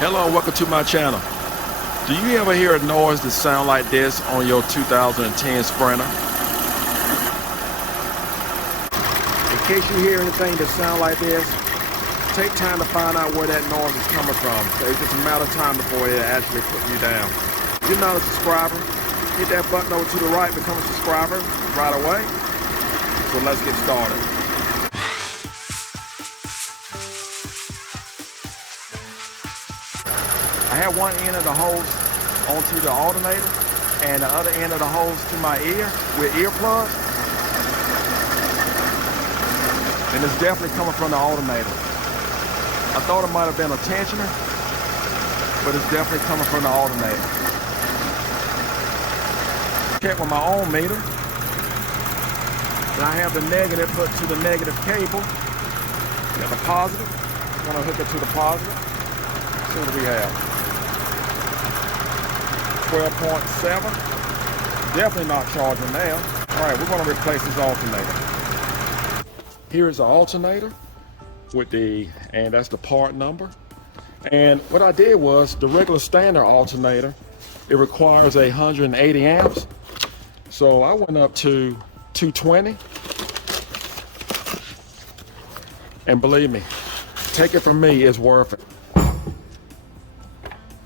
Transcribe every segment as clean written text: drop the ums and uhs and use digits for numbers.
Hello and welcome to my channel. Do you ever hear a noise that sounds like this on your 2010 Sprinter? In case you hear anything that sounds like this, take time to find out where that noise is coming from. It's just a matter of time before it actually put you down. If you're not a subscriber, hit that button over to the right, become a subscriber right away. So let's get started. I have one end of the hose onto the alternator and the other end of the hose to my ear with earplugs. And it's definitely coming from the alternator. I thought it might have been a tensioner, but it's definitely coming from the alternator. Check with my own meter. And I have the negative hooked to the negative cable. We have the positive. I'm gonna hook it to the positive. See what we have. 12.7. Definitely not charging now. All right, we're gonna replace this alternator. Here is the alternator with and that's the part number. And what I did was the regular standard alternator, it requires 180 amps. So I went up to 220. And believe me, take it from me, it's worth it.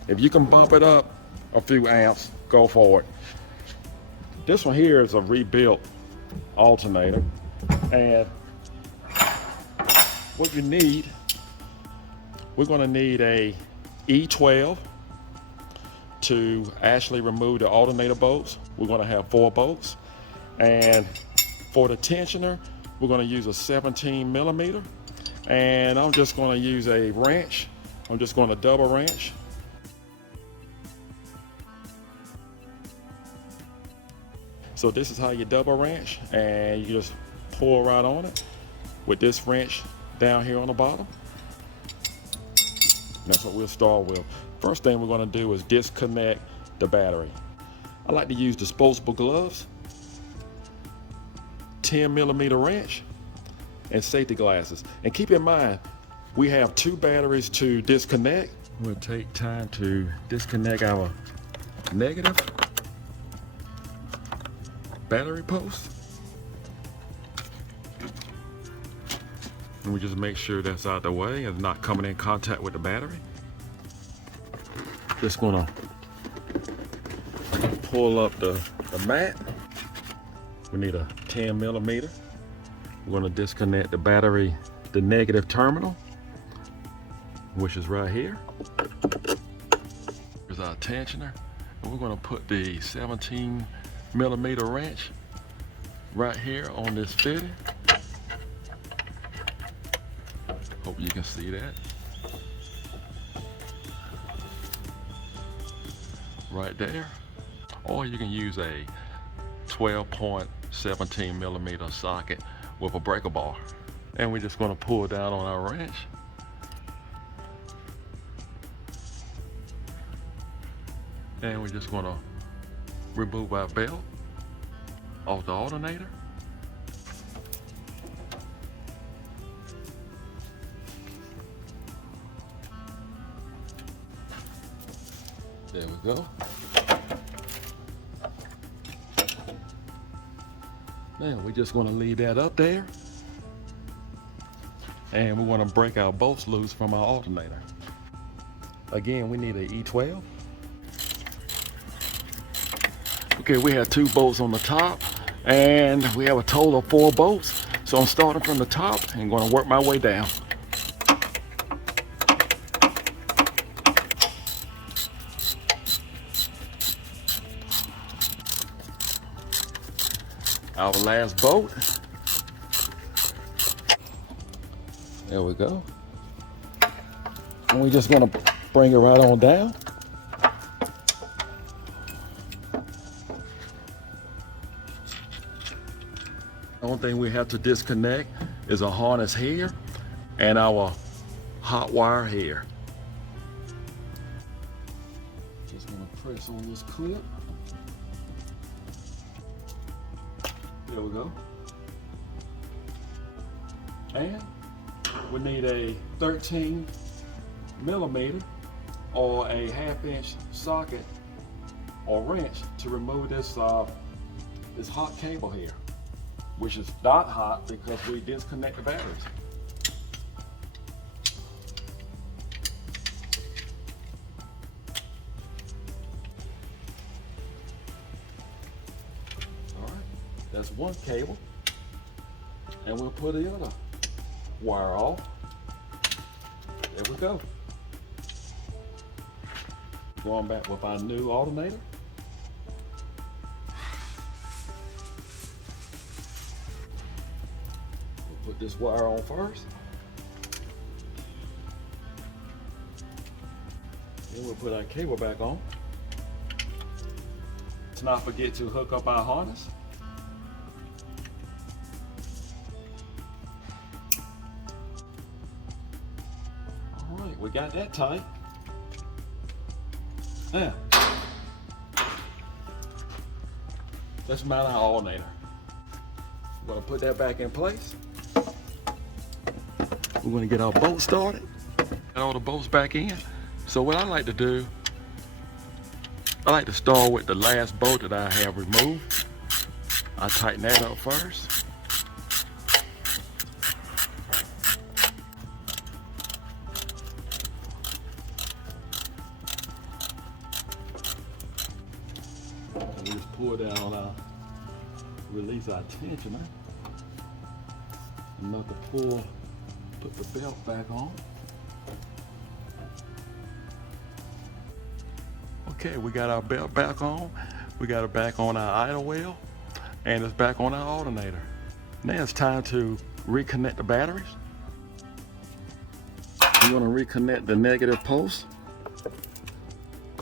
If you can bump it up a few amps, go for it. This one here is a rebuilt alternator, and what you need, we're going to need a E12 to actually remove the alternator bolts. We're going to have 4 bolts, and for the tensioner, we're going to use a 17 millimeter, and I'm just going to use a wrench. I'm just going to double wrench. So this is how you double wrench, and you just pull right on it with this wrench down here on the bottom. And that's what we'll start with. First thing we're going to do is disconnect the battery. I like to use disposable gloves, 10 millimeter wrench, and safety glasses. And keep in mind, we have 2 batteries to disconnect. We'll take time to disconnect our negative battery post, and we just make sure that's out of the way and not coming in contact with the battery. Just gonna pull up the mat. We need a 10 millimeter. We're gonna disconnect the battery, the negative terminal, which is right here. Here's our tensioner, and we're gonna put the 17 millimeter wrench right here on this fitting. Hope you can see that. Right there. Or you can use a 12.17 millimeter socket with a breaker bar. And we're just going to pull down on our wrench. And we're just going to remove our belt off the alternator. There we go. Now we're just going to leave that up there, and we want to break our bolts loose from our alternator. Again, we need an E12. Okay, we have 2 bolts on the top, and we have a total of 4 bolts. So I'm starting from the top and going to work my way down. Our last bolt. There we go. And we're just going to bring it right on down. The only thing we have to disconnect is a harness here and our hot wire here. Just gonna press on this clip. There we go. And we need a 13 millimeter or a 1/2-inch socket or wrench to remove this this hot cable here, which is not hot because we disconnect the batteries. All right, that's one cable, and we'll put the other wire off. There we go. Going back with our new alternator. We'll put this wire on first. Then we'll put our cable back on. Let's not forget to hook up our harness. All right, we got that tight. Now, let's mount our alternator. We're gonna put that back in place. We're gonna get our bolt started. Get all the bolts back in. So what I like to do, I like to start with the last bolt that I have removed. I tighten that up first. We just pull down on our, release our tensioner. Enough to pull, put the belt back on. Okay, we got our belt back on. We got it back on our idle wheel, and it's back on our alternator. Now it's time to reconnect the batteries. We're going to reconnect the negative post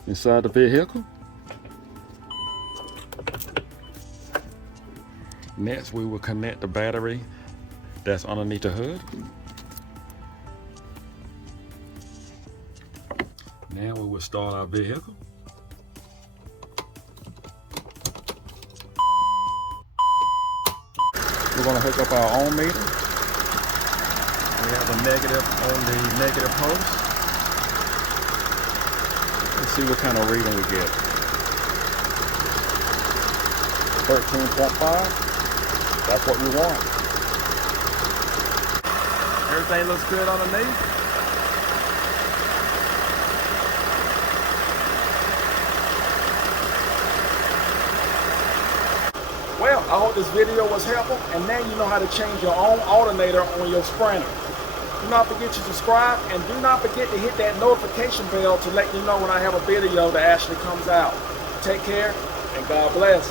inside the vehicle. Next, we will connect the battery that's underneath the hood. Now we will start our vehicle. We're going to hook up our ohm meter. We have the negative on the negative post. Let's see what kind of reading we get. 13.5. That's what we want. Everything looks good underneath. Well, I hope this video was helpful, and now you know how to change your own alternator on your Sprinter. Do not forget to subscribe, and do not forget to hit that notification bell to let you know when I have a video that actually comes out. Take care, and God bless.